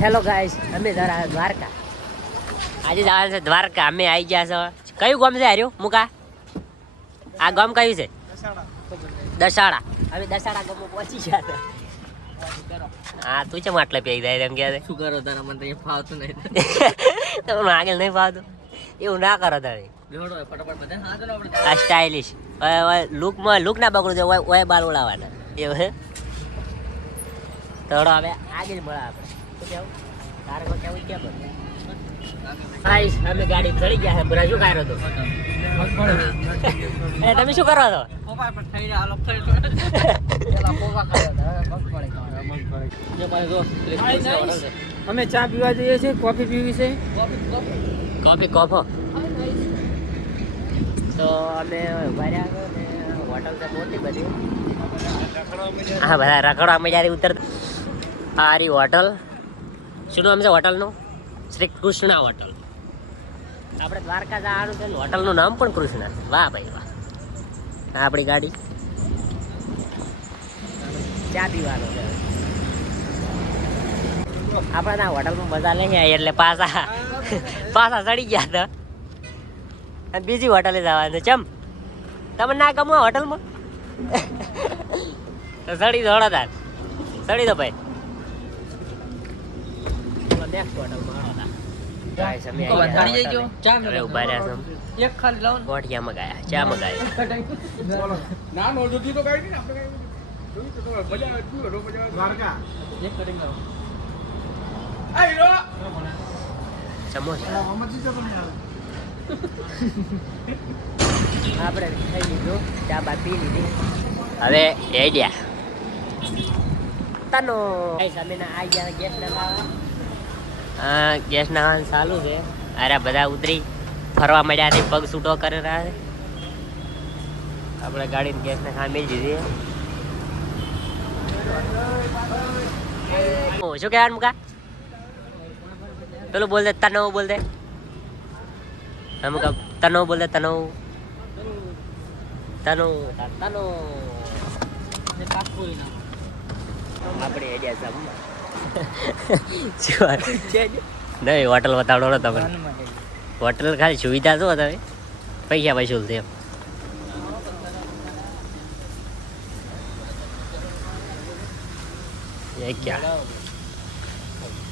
Hello guys, અમે જરા દ્વારકા. આજે જવાનું છે દ્વારકા. અમે આવી ગયા છે. કયું ગામ છે હાર્યું મુકા? આ ગામ કયું છે? દસાડા. અમે દસાડા ગામમાં પહોંચી ગયા હતા. હા, તું છે માટલે પી જાય એમ કે શું કરો તારા મને તો ફાવતું નહીં. તમને આગળ નહીં ફાવતું એવું ના કરો તમે. આ સ્ટાઇલિશ લુક ના બગડું છે. ઓય બાલ ઉડાવવાના એવું હે. થોડો હવે આગળ મળે આપણે. શું કેવું તારે કોઈ કેવું કેમ આઈશ? અમે ગાડી ચડી ગયા છે. બરા શું કાઢો તો તમે શું કરો છો? અમે ચા પીવા જઈએ છીએ. કોફી પીવી છે. કોફો તો અમે ભર્યા હોટલ છે મોટી બધી. હા, બધા રખડવા મજા ઉતર. આ રહી હોટલ. શું નામ છે હોટલનું? શ્રી કૃષ્ણ હોટલ. આપણે દ્વારકા જવાનું છે. હોટલનું નામ પણ કૃષ્ણ. વાહ ભાઈ વાહ. આપણી ગાડી ચા પીવાનો છે. આપણે ના હોટલમાં મજા લઈ એટલે પાછા ચડી ગયા હતા. અને બીજી હોટલે જવાનું છે. ચમ તમે ના ગમો હોટલમાં તો ચડી દો હળો તાર. ચડી દો ભાઈ. નેક્સ્ટ હોટલમાં હળો તાર. ગોઠિયા મગાયા, ચા મગાયા. સમોસા આપણે ખાઈ લીધું. ચા બા પી લીધી. હવે એ ગયા તનો અમે આવી ગયા ગેસ નખાવા. હા, ગેસ નખાવાનું ચાલુ છે. અરે બધા ઉતરી ફરવા મળ્યા છે. પગ છૂટો કરી રહ્યા છે. આપણે ગાડીને ગેસ ને ખામી દીધી. શું કહેવાનું મુકા? પેલું બોલ દે તનવ બોલ દે. મુકા તનવ બોલ દે. તનવ આપણે નહીં હોટલ બતાવડો તમે. હોટલ ખાલી સુવિધા જો તમે પૈસા વસૂલ છે. ये क्या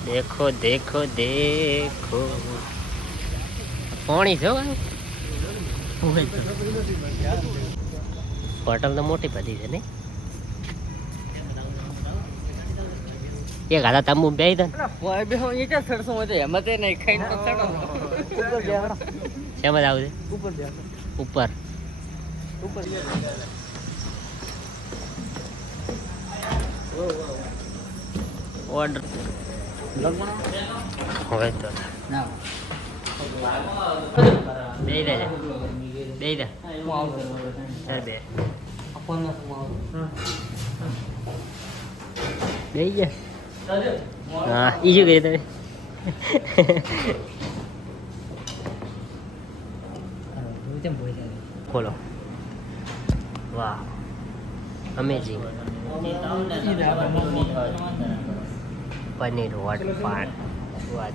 देखो देखो देखो પાણી છે. હોટલ તો મોટી બધી છે ને. એક હાથા તંબુ બે દે. શેમાં જ આવશે? ઉપર ઓર્ડર હવે તો બે દે બે દે બે ગયા. હા, ઈ શું કહે તમે? ખોલો. વાહ, અમેઝિંગ. પનીર વટ પાન વાત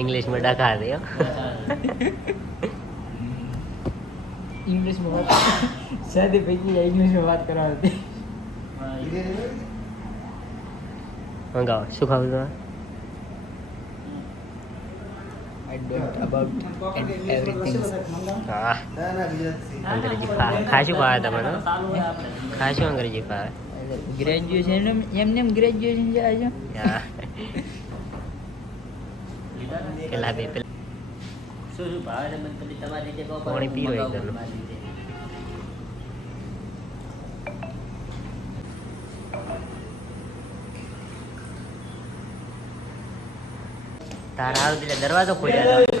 ઇંગ્લિશમાં ડખા દે. ઇંગ્લિશમાં સાદી પૈકી ઇંગ્લિશમાં વાત કરવા હતી. મંગાવો. શું ખાવું તમારે? I don't about and everything. હા, અંગ્રેજી ખાશું ખાવા તમે તો? ખાશું અંગ્રેજી ખાવા. ગ્રેજ્યુએશન એમને ગ્રેજ્યુએશન જાય છે. હા, પેલા બે પેલા શું ભાવે તમારી રીતે પાણી પીવો એકદમ. તારા એટલે દરવાજો ખોલ્યો હતો.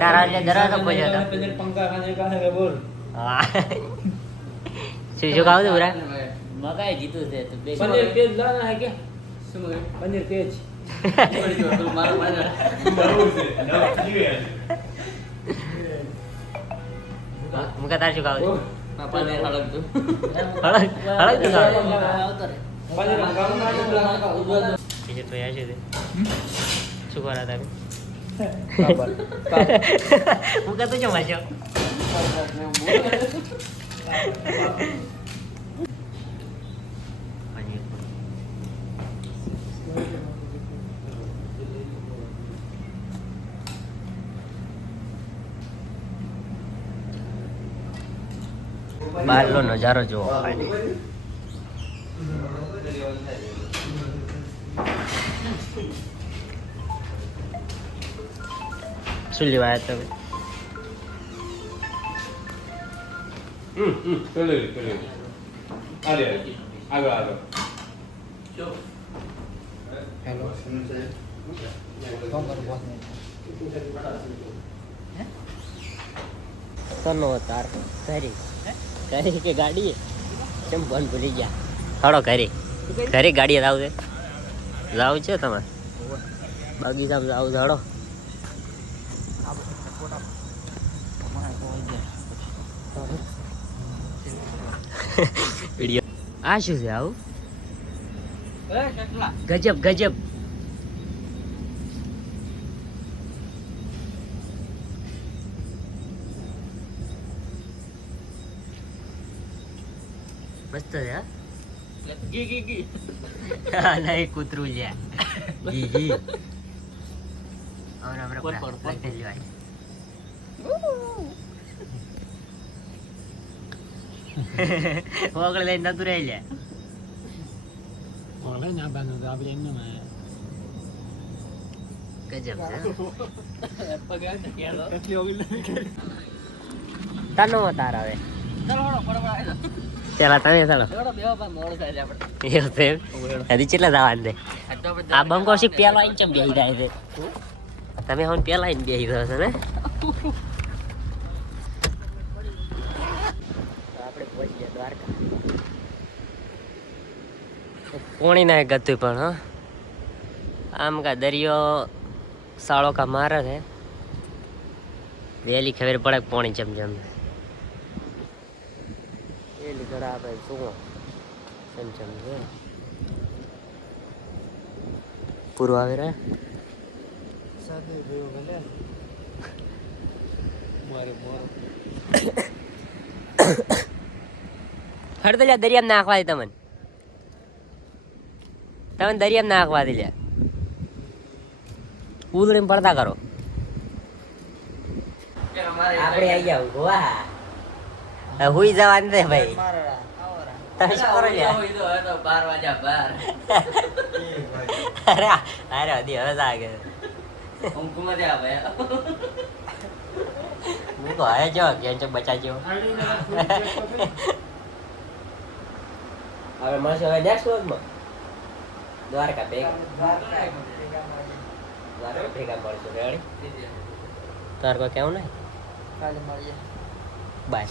તારા એટલે દરવાજો ખોલ્યો હતો. હા, શું શું ખાવું હતું? મકાઈ જીતું છે. પનીર પેજ લાના હે કે શું પનીર પેજ મુકા તાર શું ખાવું? પનીર હળગ તું હળગ હળગ તું ખાવ. બીજે તો યા છે તે શું કરા તમે હું કહેતો છો માજો બહારનો નજારો જોવો ખાલી શું લેવા આવ્યા Hello. Kau baru buat nih. તમે તનો તાર ઘરે ઘરે કે ગાડી કેમ બંધ ભૂલી ગયા હાડો ઘરે ઘરે ગાડી જાવ છે જાવ છે તમારે બગીચામાં જાવ છે હાડો વિડિયો આ શું છે આવું ગજબ ગજબ મસ્ત છે હા નહીં કૂતરું લ્યા ગી ગી और हमरा पर લેવાય ઓગળ લઈને નતું રહી લે ઓગળ ના બાનો તો આપણે એમ ના ગજબ છે પગાર ને કેળો કેટલી ઓગળ તાનો તાર આવે ચાલો હળો ફટાફટ ચાલા તમે ચાલો એવડો બેવા પા મોડ થાય આપણે એવું છે હજી કેટલા જવાન દે આ બંકો શીખ પેલો આઈને ચમ બેહી જાય છે તમે હવે પેલા આઈને બેહી ગયો છો ને આપણે પહોંચી ગયા દ્વારકા પોણી ના ગતું પણ હા આમ કા દરિયો સાળો કા મારે છે વહેલી ખબર પડે પોણી ચમચમ એ લીધડા આપણે શું ચમચમ છે પૂરું આવે રે સાદે રહ્યો ભલે મારે મારો હડ તો લ્યા દરિયામાં નાખવા દે તમને દરિયામાં નાખવા દે લ્યા ઉદળીને પડતા કરો આપણે આવી જાવ વાહ હુઈ જવાનું છે ભાઈ તમે શું કરો લ્યા 12 વાગ્યા 12 અરે અરે હજી હવે જાગે ઊંઘમાં દે ભાઈ હું તો આયા જો કેમ છે બચાજો હવે મળશે હવે નેક્સ્ટ વ્લોગમાં દ્વારકા ભેગા મળશું રેડી તાર કોઈ કેવું નહીં કાલે મળીએ બાય